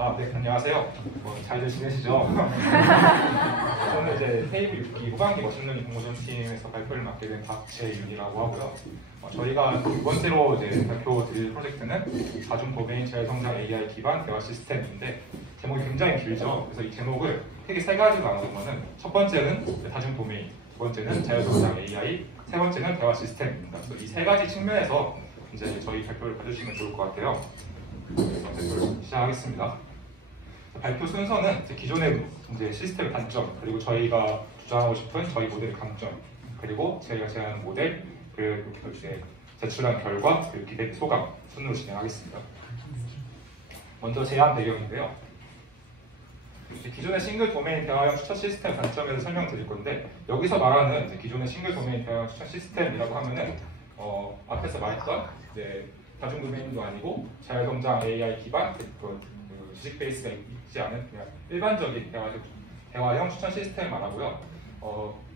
네, 안녕하세요. 잘들 지내시죠? 저는 이제 테이블 6기 후반기 머신러닝 공모전팀에서 발표를 맡게 된 박재윤이라고 하고요. 저희가 두 번째로 이제 발표 드릴 프로젝트는 다중 도메인 자율성장 AI 기반 대화 시스템인데 제목이 굉장히 길죠. 그래서 이 제목을 크게 세 가지로 나누면은 첫 번째는 다중 도메인, 두 번째는 자율성장 AI, 세 번째는 대화 시스템입니다. 그래서 이 세 가지 측면에서 이제 저희 발표를 봐주시면 좋을 것 같아요. 발표를 시작하겠습니다. 발표 순서는 기존의 이제 시스템의 단점, 그리고 저희가 주장하고 싶은 저희 모델의 강점, 그리고 저희가 제안한 모델, 그리고 이제 제출한 결과, 그리고 기대 소감 순으로 진행하겠습니다. 먼저 제안 배경인데요. 기존의 싱글 도메인 대화형 추천 시스템 단점에서 설명드릴 건데, 여기서 말하는 이제 기존의 싱글 도메인 대화형 추천 시스템이라고 하면은 앞에서 말했던 이제 다중 도메인도 아니고 자율성장 AI 기반 지식 베이스가 있지 않은 그냥 일반적인 대화형 추천 시스템을 말하고요.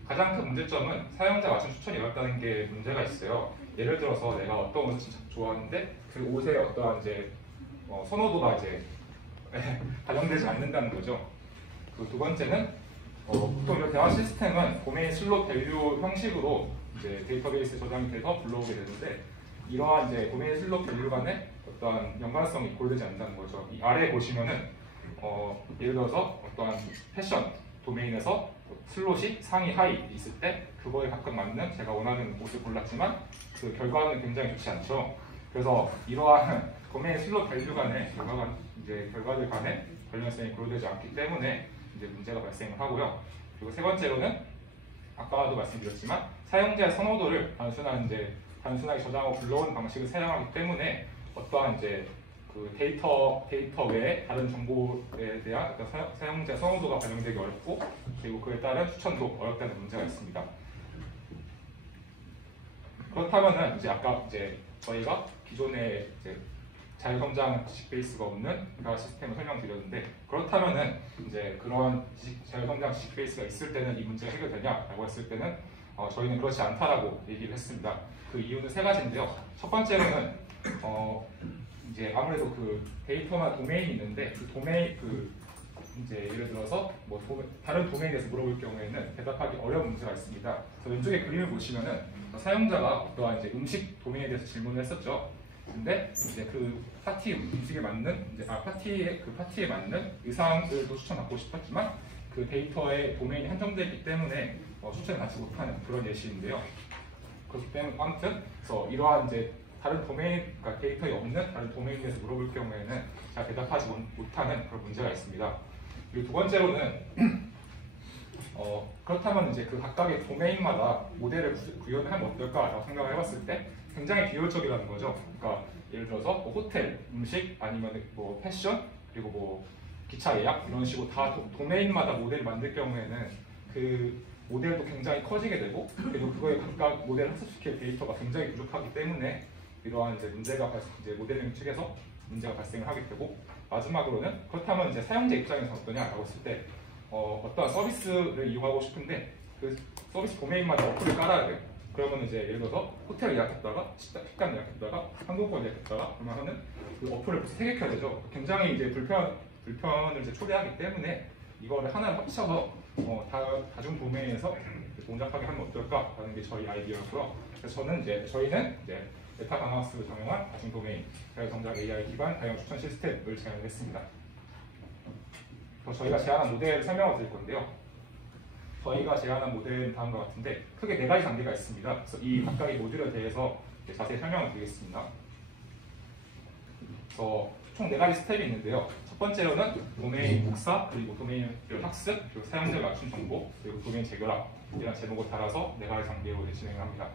가장 큰 문제점은 사용자 맞춤 추천이 어렵다는 게 문제가 있어요. 예를 들어서 내가 어떤 옷을 좋아하는데 그 옷의 어떠한 이제 선호도가 이제 반영되지 않는다는 거죠. 그 두 번째는 보통 이런 대화 시스템은 도메인 슬롯 밸류 형식으로 이제 데이터베이스에 저장이 돼서 불러오게 되는데, 이러한 이제 도메인 슬롯 밸류 간의 어떠한 연관성이 고려되지 않는다는 거죠. 이 아래에 보시면은 예를 들어서 어떠한 패션 도메인에서 슬롯이 상위 하위 있을 때 그거에 각각 맞는 제가 원하는 옷을 골랐지만 그 결과는 굉장히 좋지 않죠. 그래서 이러한 도메인 슬롯 밸류 간의 결과들 간의 관련성이 고려되지 않기 때문에 이제 문제가 발생을 하고요. 그리고 세 번째로는 아까도 말씀드렸지만 사용자의 선호도를 단순하게 저장하고 불러오는 방식을 사용하기 때문에 어떠한 이제 그 데이터 외에 다른 정보에 대한 사용자 선호도가 반영되기 어렵고, 그리고 그에 따른 추천도 어렵다는 문제가 있습니다. 그렇다면은 이제 아까 이제 저희가 기존에 이제 자율성장 지식 베이스가 없는 대화 시스템을 설명드렸는데, 그렇다면은 이제 그런 자율성장 지식 베이스가 있을 때는 이 문제가 해결되냐라고 했을 때는 저희는 그렇지 않다라고 얘기를 했습니다. 그 이유는 세 가지인데요. 첫 번째로는 이제 아무래도 그 데이터나 도메인이 있는데 그 도메인 이제 예를 들어서 다른 도메인에 대해서 물어볼 경우에는 대답하기 어려운 문제가 있습니다. 그래서 왼쪽에 그림을 보시면은 사용자가 어떠한 이제 음식 도메인에 대해서 질문을 했었죠. 근데 이제 그 파티 음식에 맞는 파티에 맞는 의상들도 추천받고 싶었지만 그 데이터의 도메인이 한정되어 있기 때문에 추천을 받지 못하는 그런 예시인데요. 그렇기 때문에 아무튼 그래서 이러한 이제 다른 도메인, 그러니까 데이터에 없는 다른 도메인에 대해서 물어볼 경우에는 잘 대답하지 못하는 그런 문제가 있습니다. 그리고 두 번째로는 그렇다면 이제 그 각각의 도메인마다 모델을 구현을 하면 어떨까라고 생각을 해봤을 때 굉장히 비효율적이라는 거죠. 그러니까 예를 들어서 호텔, 음식, 아니면 패션, 그리고 기차 예약 이런 식으로 다 도메인마다 모델을 만들 경우에는 그 모델도 굉장히 커지게 되고, 그리고 그거에 각각 모델을 학습시킬 데이터가 굉장히 부족하기 때문에 이러한 이제 모델링 측에서 문제가 발생을 하게 되고, 마지막으로는 그렇다면 이제 사용자 입장에서 어떠냐라고 했을 때 어떠한 서비스를 이용하고 싶은데 그 서비스 도메인마다 어플을 깔아야 돼요. 그러면 이제 예를 들어서 호텔 예약했다가 식당 예약했다가 항공권 예약했다가 그러면은 그 어플을 벌써 3개 켜야 되죠. 굉장히 이제 불편을 이제 초래하기 때문에 이거를 하나를 합쳐서 다중 도메인에서 동작하게 하면 어떨까라는 게 저희 아이디어였고요. 그래서 저희는 이제 메타 강화학습을 적용한 다중 도메인 자율성장 AI 기반 다양한 추천 시스템을 제안을 했습니다. 저희가 제안한 모델을 설명을 드릴 건데요. 저희가 제안한 모델은 다음과 같은데 크게 4가지 단계가 있습니다. 그래서 이 각각의 모듈에 대해서 자세히 설명을 드리겠습니다. 총 4가지 스텝이 있는데요. 첫 번째로는 도메인 복사, 그리고 도메인 학습, 그리고 사용자 맞춤 정보, 그리고 도메인 재결합 이런 제목을 달아서 4가지 단계로 진행을 합니다.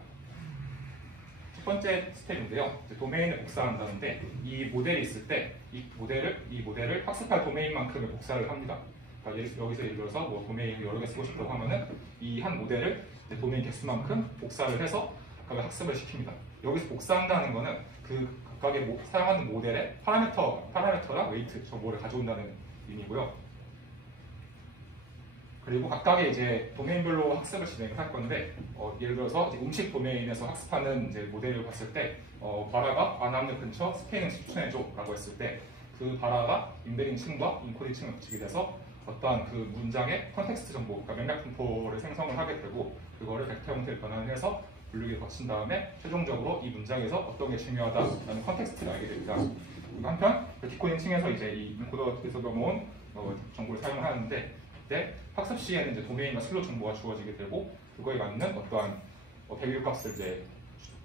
첫 번째 스텝인데요. 도메인을 복사한다는데 이 모델이 있을 때 이 모델을 학습할 도메인만큼의 복사를 합니다. 그러니까 여기서 예를 들어서 도메인을 여러 개 쓰고 싶다고 하면은 이 한 모델을 도메인 개수만큼 복사를 해서 각각의 학습을 시킵니다. 여기서 복사한다는 거는 그 각각의 사용하는 모델의 파라미터랑 웨이트 정보를 가져온다는 의미고요. 그리고 각각의 이제 도메인별로 학습을 진행할 건데 예를 들어서 이제 음식 도메인에서 학습하는 이제 모델을 봤을 때 바라가 안암역 근처 스페인을 추천해줘라고 했을 때 그 바라가 인베딩 층과 인코딩 층을 거치게 돼서 어떠한 그 문장의 컨텍스트 정보, 그러니까 맥락 분포를 생성을 하게 되고 그거를 벡터 형태로 변환해서 분류기를 거친 다음에 최종적으로 이 문장에서 어떤 게 중요하다라는 컨텍스트를 알게 됩니다. 한편 디코딩 층에서 이제 이 인코더에서 넘어온 정보를 사용을 하는데 그때 학습 시에는 이제 도메인과 슬롯 정보가 주어지게 되고 그거에 맞는 어떠한 배율 값을 이제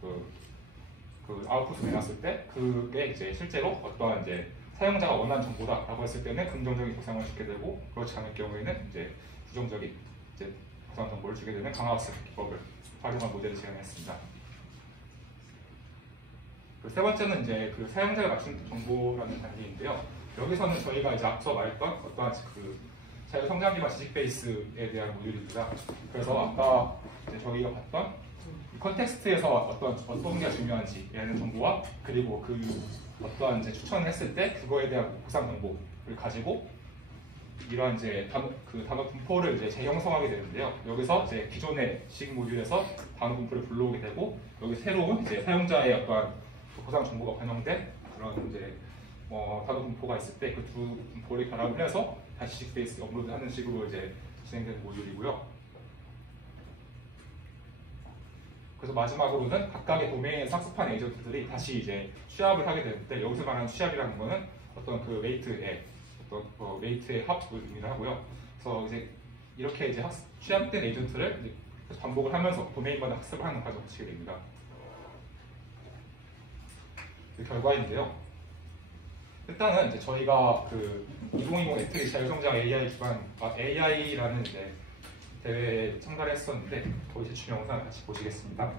그 아웃풋을 내놨을 때 그게 이제 실제로 어떠한 이제 사용자가 원하는 정보다라고 했을 때는 긍정적인 보상을 주게 되고 그렇지 않을 경우에는 이제 부정적인 이제 보상 정보를 주게 되는 강화학습 기법을 활용한 모델을 제안했습니다. 세 번째는 이제 그 사용자가 맞춘 정보라는 단계인데요. 여기서는 저희가 이제 앞서 말했던 어떠한 그 자유 성장 기반 지식 베이스에 대한 모듈입니다. 그래서 아까 이제 저희가 봤던 이 컨텍스트에서 어떤 게 중요한지라는 정보와 그리고 그 어떠한 이제 추천을 했을 때 그거에 대한 보상 정보를 가지고 이러한 이제 단어 분포를 이제 재형성하게 되는데요. 여기서 이제 기존의 지식 모듈에서 단어 분포를 불러오게 되고 여기 새로운 이제 사용자의 어떠한 보상 정보가 반영된 그런 이제 단어 분포가 있을 때 그 두 분포를 결합을 해서 다시 지식 베이스 업로드하는 식으로 이제 진행되는 모듈이고요. 그래서 마지막으로는 각각의 도메인에서 학습한 에이전트들이 다시 이제 취합을 하게 되는데 여기서 말하는 취합이라는 거는 어떤 그 웨이트의 합을 의미를 하고요. 그래서 이제 이렇게 이제 취합된 에이전트를 이제 반복을 하면서 도메인마다 학습을 하는 과정을 거치게 됩니다. 그 결과인데요. 일단은 이제 저희가 그 2020 애트리 자율성장 AI 기반 AI라는 이제 대회에 참가를 했었는데 거기 제출 영상을 같이 보시겠습니다.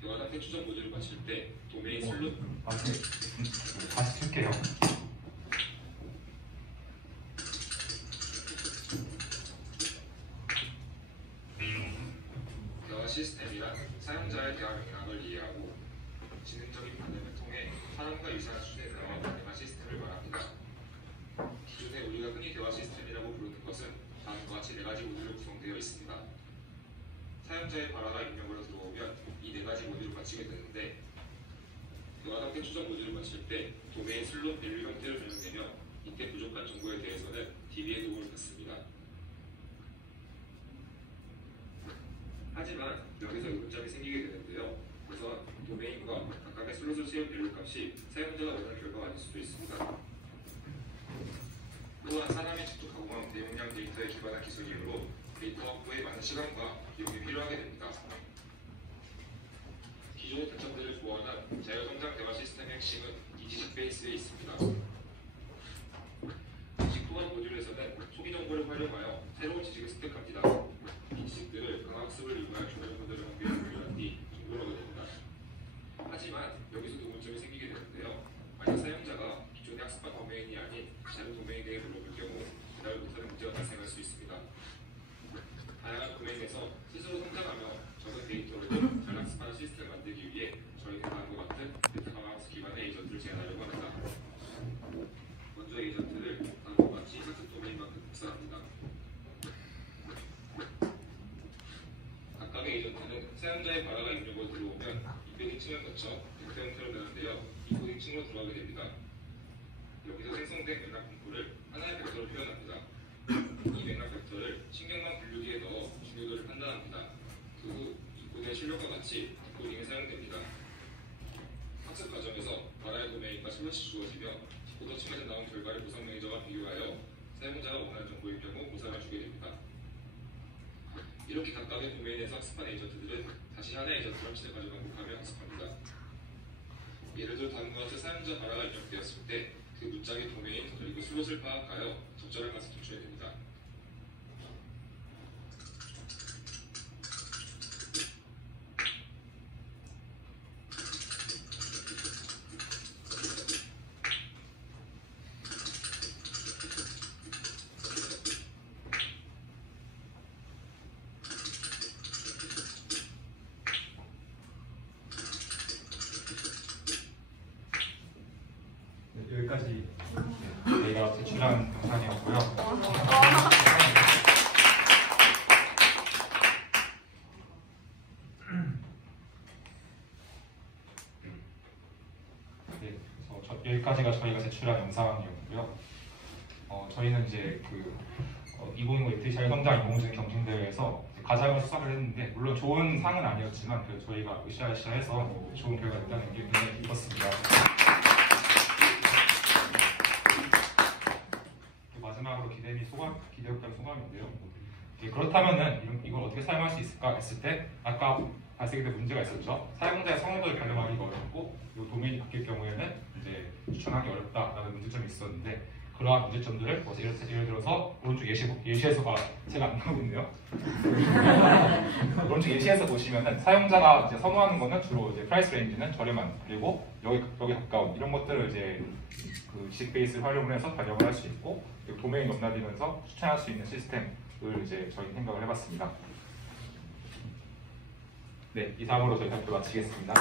대화답 추정 모듈을 마칠 때 도메인 슬롯 다시 쓸게요. 대화 시스템이란 사용자의 대화 맥락을 이해하고 지능적인 반응을 통해 사람과 유사한 수준의 대화가 가능한 시스템을 말합니다. 기존에 우리가 흔히 대화 시스템이라고 부르는 것은 다음과 같이 4가지 모듈로 구성되어 있습니다. 사용자의 발화가 입력으로 들어오면 이 4가지 모듈을 마치게 되는데 대화 상태 추정 모듈을 마칠 때 도메인 슬롯 밸류 형태를 변형되며 이때 부족한 정보에 대해서는 DB의 도움을 받습니다. 하지만 여기서 문제점이 생기게 되는데요. 그래서 도메인과 각각의 슬롯을 채운 밸류 값이 사용자가 원하는 결과가 아닐 수도 있습니다. 또한 사람이 직접 가공한 대용량 데이터에 기반한 기술이므로 데이터 확보에 많은 시간과 비용이 필요하게 됩니다. 기존의 대처들을 보완한 자율성장 대화 시스템의 핵심은 이 지식 베이스에 있습니다. 지식 보완 모듈에서는 초기 정보를 활용하여 새로운 지식을 습득합니다. 이 지식들을 강학습을 이용할 주요 정보들을 확보해 분류한 뒤 정보를 얻게 됩니다. 하지만 여기서도 문제점이 생기게 되는데요. 만약 사용자가 기존에 학습한 도메인이 아닌 다른 도메인에 대해 물어볼 경우 대답을 못하는 문제가 발생할 수 있습니다. 다양한 도메인에서 스스로 성장하며 적은 데이터를 잘 학습하는 시스템을 만들기 위해 저희는 다음과 같은 메타강학습 기반의 에이전트를 제안하려고 합니다. 먼저 에이전트를 다음과 같이 학습 도메인만큼 복사합니다. 각각의 에이전트는 사용자의 발화가 입력으로 들어오면 인베딩 층을 거쳐 벡터 형태로 변환되어 인코딩 층으로 들어가게 됩니다. 여기서 생성된 맥락 분포를 하나의 벡터로 표현합니다. 이 맥락 벡터를 신경망 분류기에 넣어 중요도를 판단합니다. 그 후 인코드의 출력과 같이 디코딩에 사용됩니다. 학습 과정에서 발화의 도메인과 슬롯이 주어지며 디코더 층에서 나온 결과를 보상 매니저와 비교하여 사용자가 원하는 정보일 경우 보상을 주게 됩니다. 이렇게 각각의 도메인에서 학습한 에이전트들은 다시 하나의 에이전트 함신을 가지고 반복하며 학습합니다. 예를 들어 다음과 같이 사용자 발화가 입력되었을 때 그 문장의 도메인 그리고 슬롯을 파악하여 적절한 값을 도출해야 됩니다. 네, 여기까지 저희가 제출한 영상이었고요. 네, 그래서 여기까지가 저희가 제출한 영상이었고요. 저희는 이제 2025 에티샬 성장 인공지능 경쟁대회에서 가장을 수상을 했는데 물론 좋은 상은 아니었지만 그래도 저희가 으쌰으쌰해서 좋은 결과가 있다는 게 굉장히 기뻤습니다. 마지막으로 기대했던 소감인데요. 그렇다면은 이걸 어떻게 사용할 수 있을까 했을 때 아까 발생된 문제가 있었죠. 사용자의 성역을 가늠하기가 어렵고 이 도메인이 바뀔 경우에는 이제 추천하기 어렵다라는 문제점이 있었는데 그러한 문제점들을 예를 들어서 오른쪽 예시에서가 제가 안 나오고 있네요. 오른쪽 예시에서 보시면은 사용자가 이제 선호하는 거는 주로 이제 프라이스 레인지는 저렴한 그리고 여기 가까운 이런 것들을 이제 그 지식 베이스를 활용을 해서 반영을 할 수 있고 도메인 넘나들면서 추천할 수 있는 시스템을 이제 저희 생각을 해봤습니다. 네, 이상으로 저희 발표 마치겠습니다.